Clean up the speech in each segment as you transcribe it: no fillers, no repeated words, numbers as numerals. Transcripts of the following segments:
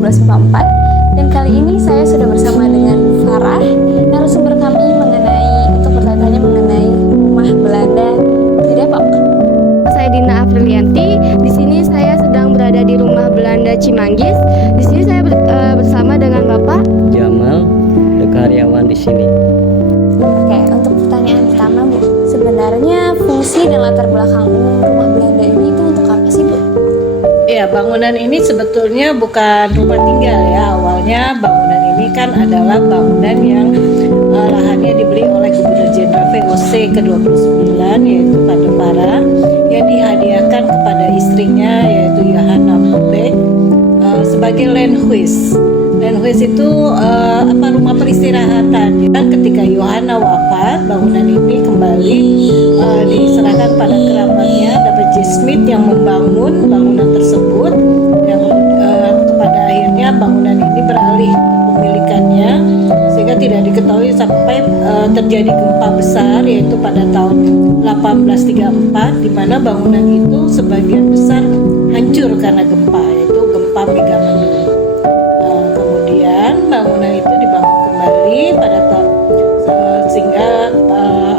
1544. Dan kali ini saya sudah bersama dengan Farah, narasumber kami untuk bertanya mengenai rumah Belanda di Depok. Saya Dina Aprilianti. Di sini saya sedang berada di rumah Belanda Cimanggis. Di sini saya bersama dengan Bapak Jamal, karyawan di sini. Oke, untuk pertanyaan pertama, Bu, sebenarnya fungsi dan latar belakang umum rumah Belanda ini itu untuk apa sih, Bu? Ya, bangunan ini sebetulnya bukan rumah tinggal ya. Awalnya bangunan ini kan adalah bangunan yang lahannya dibeli oleh Gubernur Jenderal VOC ke-29 yaitu Padepara, yang dihadiahkan kepada istrinya yaitu Johanna Pubeck sebagai Landhuis. Landhuis itu rumah peristirahatan. Dan ketika Johanna wafat, bangunan ini kembali diserahkan pada kerabatnya David J. Smith yang membangun bangunan tersebut, yang pada akhirnya bangunan ini beralih ke pemilikannya sehingga tidak diketahui sampai terjadi gempa besar yaitu pada tahun 1834, di mana bangunan itu sebagian besar hancur karena gempa, yaitu gempa Megamendung. Kemudian bangunan itu dibangun kembali pada sehingga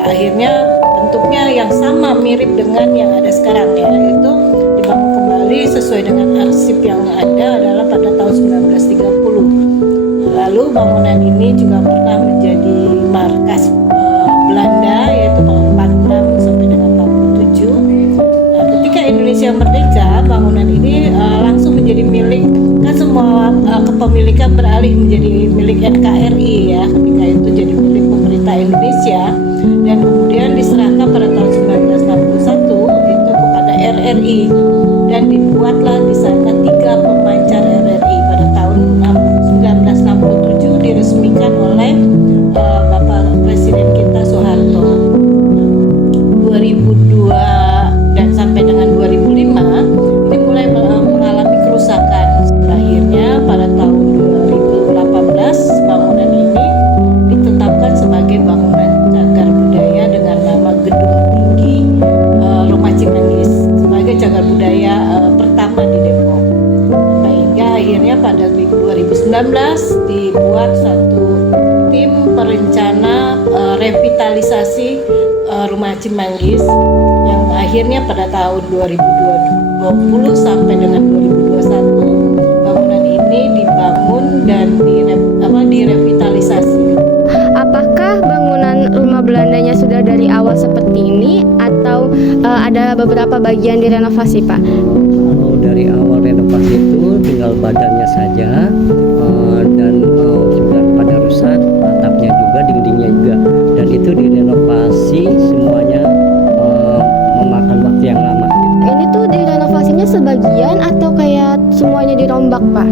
akhirnya bentuknya yang sama mirip dengan yang ada sekarang ya, yaitu dibangun kembali sesuai dengan arsip yang ada adalah pada tahun 1930. Lalu bangunan ini juga pernah menjadi markas Belanda yaitu tahun 46 sampai dengan 47. Nah, ketika Indonesia merdeka, bangunan ini langsung menjadi milik, kan semua kepemilikan beralih menjadi milik NKRI ya, ketika itu jadi milik pemerintah Indonesia dan kemudian diserahkan pada tahun 1961 itu kepada RRI dan dibuatlah di sana 3 pemancar RRI. Pada tahun 1967 diresmikan oleh Bapak Presiden kita Soeharto. 2002 dan sampai dengan 2005 ini mulai mengalami kerusakan. Akhirnya pada tahun 2018 bangunan ini ditetapkan sebagai bangunan cagar budaya dengan nama Gedung Tinggi Rumah Cimanggis sebagai cagar budaya pertama di Depok. Sehingga akhirnya pada 2019 dibuat satu tim perencana revitalisasi Rumah Cimanggis yang akhirnya pada tahun 2020 sampai dengan 2021 bangunan ini dibangun dan direvitalisasi. Apakah bangunan rumah Belandanya sudah dari awal seperti ini atau ada beberapa bagian direnovasi, Pak? Kalau dari awal renovasi itu tinggal badannya saja dan sudah pada rusak, atapnya juga, dindingnya juga, dan itu direnovasi semuanya memakan waktu yang lama. Ini tuh direnovasinya sebagian atau kayak semuanya dirombak, Pak?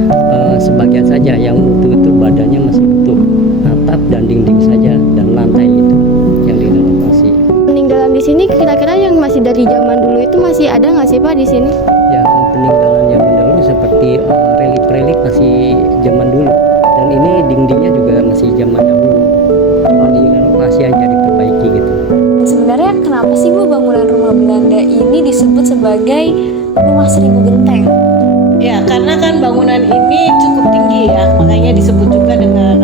Sebagian saja, yang utuh itu badannya masih utuh, atap dan dinding saja dan lantai itu yang direnovasi. Peninggalan di sini kira-kira yang masih dari zaman dulu itu masih ada nggak sih, Pak, di sini? Yang peninggalan yang mendahulu seperti relik-relik masih zaman dulu, dan ini dindingnya juga masih zaman dahulu. Direnovasi aja, diperbaiki gitu. Sebenarnya kenapa sih, Bu, bangunan rumah Belanda ini disebut sebagai rumah 1000 genteng? Ya, karena kan bangunan ini cukup tinggi ya, makanya disebut juga dengan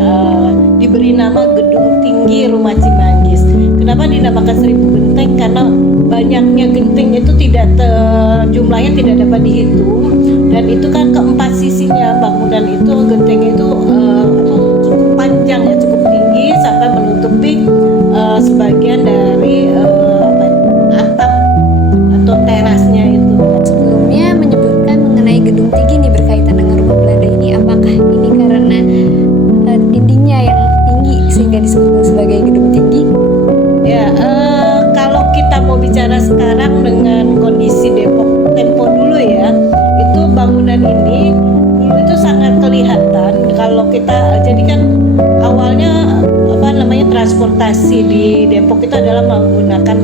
diberi nama Gedung Tinggi Rumah Cimanggis. Kenapa dinamakan 1000 genteng? Karena banyaknya genteng itu jumlahnya tidak dapat dihitung, dan itu kan keempat sisinya bangunan itu, genteng itu cukup panjang ya, cukup tinggi sampai menutupi sebagian dari atap atau terasnya itu. Sebelumnya menyebutkan mengenai gedung tinggi nih berkaitan dengan rumah Belanda ini. Apakah ini karena dindingnya yang tinggi sehingga disebut sebagai gedung tinggi? Ya, kalau kita mau bicara sekarang dengan kondisi Depok tempo dulu ya, itu bangunan ini dulu itu sangat kelihatan. Kalau kita jadikan awalnya transportasi di Depok itu adalah menggunakan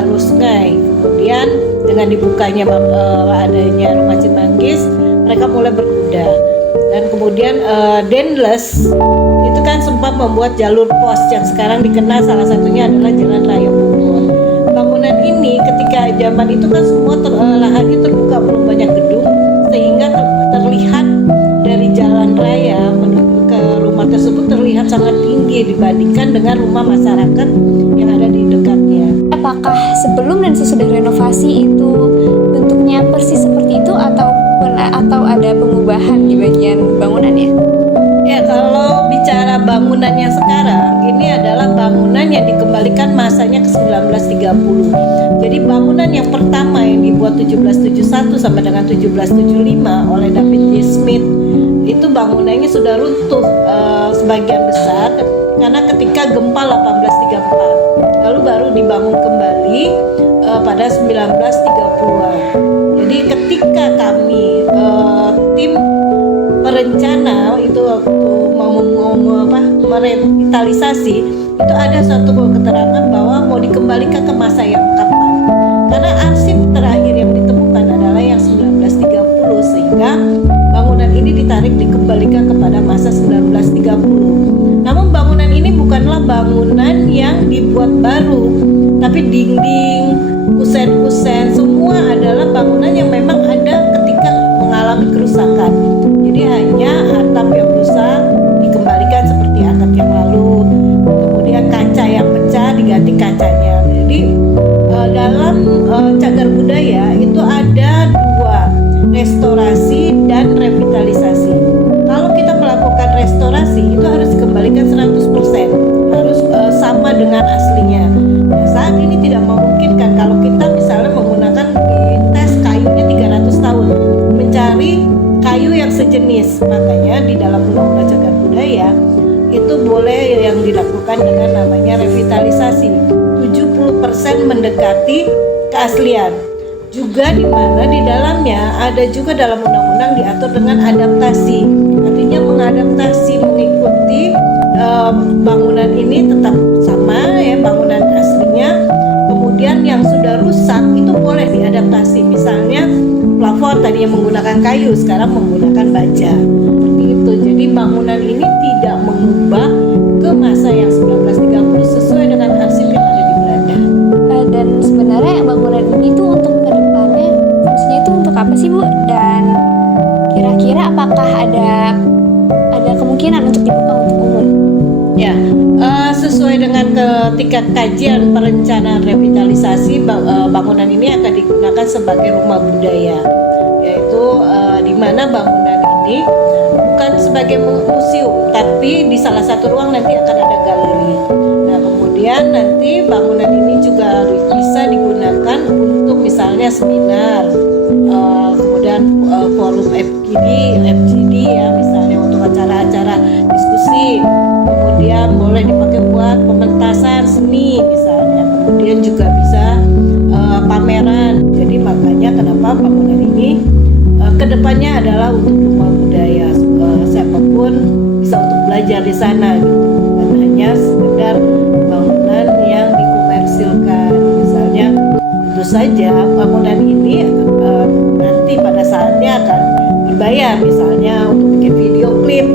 arus sungai. Kemudian dengan dibukanya adanya Rumah Cimanggis, mereka mulai berkuda. Dan kemudian Dendles itu kan sempat membuat jalur pos yang sekarang dikenal, salah satunya adalah Jalan Raya Bogor. Bangunan ini ketika zaman itu kan semua lahannya terbuka, belum banyak gedung, sehingga terlihat dari dibandingkan dengan rumah masyarakat yang ada di dekatnya. Apakah sebelum dan sesudah renovasi itu bentuknya persis seperti itu atau ada pengubahan di bagian bangunannya? Ya, kalau bicara bangunannya sekarang, ini adalah bangunan yang dikembalikan masanya ke 1930. Jadi bangunan yang pertama yang dibuat 1771 sampai dengan 1775 oleh David J. Smith itu bangunannya sudah runtuh sebagian besar karena ketika gempa 1834. Lalu baru dibangun kembali pada 1930-an. Jadi ketika kami tim perencana itu waktu mau merevitalisasi itu ada suatu keterangan bahwa mau dikembalikan ke masa yang kapan, karena arsip terakhir yang ditemukan adalah yang 1930 sehingga bangunan ini dikembalikan kepada masa 1930. Namun bangunan ini bukanlah bangunan yang dibuat baru, tapi dinding, kusen-kusen semua adalah bangunan yang memang ada ketika mengalami kerusakan. Jadi hanya atap yang rusak dikembalikan seperti atap yang lalu, kemudian kaca yang pecah diganti kacanya. Jadi dalam cagar budaya itu ada dua, restorasi dan revitalisasi. Kalau kita melakukan restorasi itu harus dikembalikan 100%, harus sama dengan aslinya. Nah, saat ini tidak memungkinkan kalau kita misalnya menggunakan tes kayunya 300 tahun mencari kayu yang sejenis. Makanya di dalam undang-undang cagar budaya itu boleh yang dilakukan dengan namanya revitalisasi, 70% mendekati keaslian. Juga di mana di dalamnya ada juga dalam undang-undang diatur dengan adaptasi, artinya mengadaptasi mengikuti bangunan ini tetap sama ya bangunan aslinya. Kemudian yang sudah rusak itu boleh diadaptasi, misalnya plafon tadinya menggunakan kayu sekarang menggunakan baja seperti itu. Jadi bangunan ini tidak mengubah ke masa yang 1930 sesuai dengan arsip yang ada di Belanda. Dan sebenarnya bangunan ini tuh untuk kedepannya fungsinya itu untuk apa sih Bu? Dan kira-kira apakah ada kemungkinan untuk dibuka untuk umum? Ya, sesuai dengan ketika kajian perencanaan revitalisasi, bangunan ini akan digunakan sebagai rumah budaya, yaitu di mana bangunan ini bukan sebagai museum, tapi di salah satu ruang nanti akan ada galeri. Nah, kemudian nanti bangunan ini juga bisa digunakan untuk misalnya seminar, kemudian forum FGD ya, misalnya untuk acara-acara diskusi. Kemudian boleh dipakai buat pementasan seni misalnya, kemudian juga bisa pameran. Jadi makanya kenapa bangunan ini kedepannya adalah untuk rumah budaya, siapapun bisa untuk belajar di sana gitu, bukan hanya sekedar bangunan yang dikomersilkan. Misalnya tentu saja bangunan ini nanti pada saatnya akan berbayar, misalnya untuk bikin video klip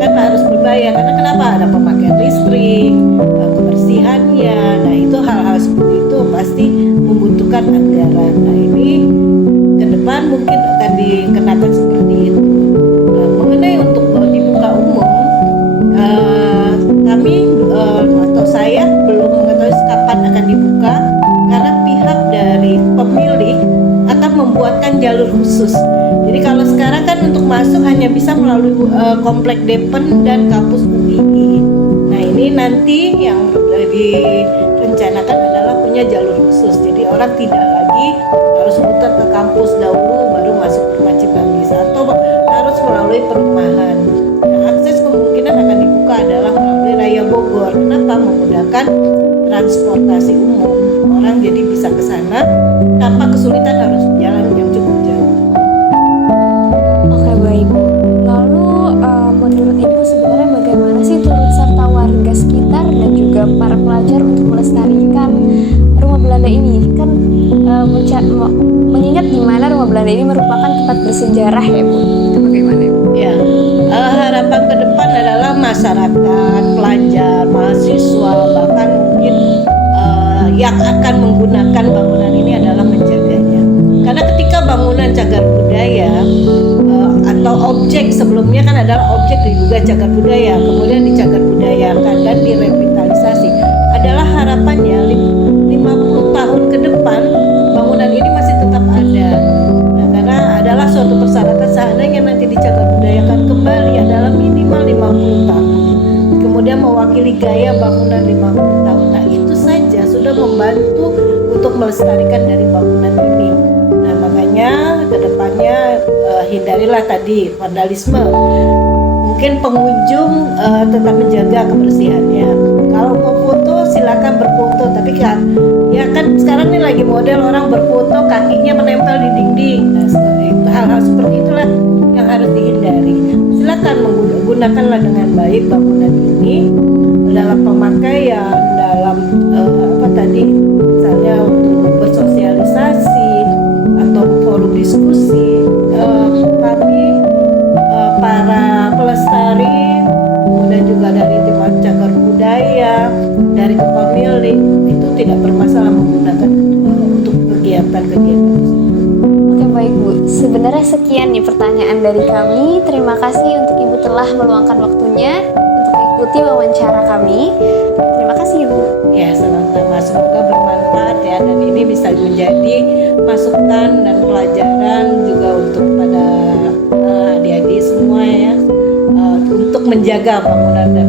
kan harus berbayar, karena kenapa? Ada pemakaian listrik, kebersihannya. Nah itu hal-hal seperti itu pasti membutuhkan anggaran. Nah ini ke depan mungkin akan dikenakan seperti itu. Nah, mengenai untuk dibuka umum, kami atau saya belum mengetahui kapan akan dibuka, karena pihak dari pemilik akan membuatkan jalur khusus. Jadi kalau sekarang kan untuk masuk hanya bisa melalui komplek Depen dan kampus UII. Nah ini nanti yang direncanakan adalah punya jalur khusus. Jadi orang tidak lagi harus muter ke kampus dahulu baru masuk ke rumah Cimanggis, atau harus melalui perumahan. Nah, akses kemungkinan akan dibuka adalah melalui Raya Bogor. Kenapa? Memudahkan transportasi umum. Orang jadi bisa ke sana tanpa kesulitan harus jalan yang cukup jauh. Oke baik. Lalu menurut Ibu sebenarnya bagaimana sih turut serta warga sekitar dan juga para pelajar untuk melestarikan rumah Belanda ini? Kan mengingat di mana rumah Belanda ini merupakan tempat bersejarah ya Bu. Itu bagaimana Bu? Ya, harapan ke depan adalah masyarakat, pelajar, mahasiswa, bahkan mungkin yang akan menggunakan bangunan ini adalah menjaganya. Karena ketika bangunan cagar budaya atau objek sebelumnya kan adalah objek juga cagar budaya, kemudian dicagar budayakan dan direvitalisasi. Adalah harapannya 50 tahun ke depan bangunan ini masih tetap ada. Nah, karena adalah suatu persyaratan seandainya nanti dicagar budayakan kembali adalah minimal 50 tahun. Kemudian mewakili gaya bangunan 50 tahun. Nah, itu saja sudah membantu untuk melestarikan dari bangunan ini. Nah, makanya kedepannya hindarilah tadi vandalisme. Mungkin pengunjung tetap menjaga kebersihannya. Kalau mau foto silakan berfoto, tapi kan ya kan sekarang ini lagi model orang berfoto kakinya menempel di dinding. Nah, hal-hal seperti itulah yang harus dihindari. Silakan menggunakanlah dengan baik bangunan ini dalam pemakaian, dalam misalnya untuk bersosialisasi atau forum diskusi. Kami para pelestari, kemudian juga dari tim cagar budaya, dari kepemilik itu tidak bermasalah menggunakan untuk kegiatan-kegiatan. Oke baik Bu, sebenarnya sekian nih pertanyaan dari kami. Terima kasih untuk Ibu telah meluangkan waktunya untuk mengikuti wawancara kami. Terima kasih Ibu. Ya, sama-sama. Semoga bermanfaat ya, dan ini bisa menjadi masukan dan pelajaran juga untuk pada adik-adik semua ya, untuk menjaga bangunan dan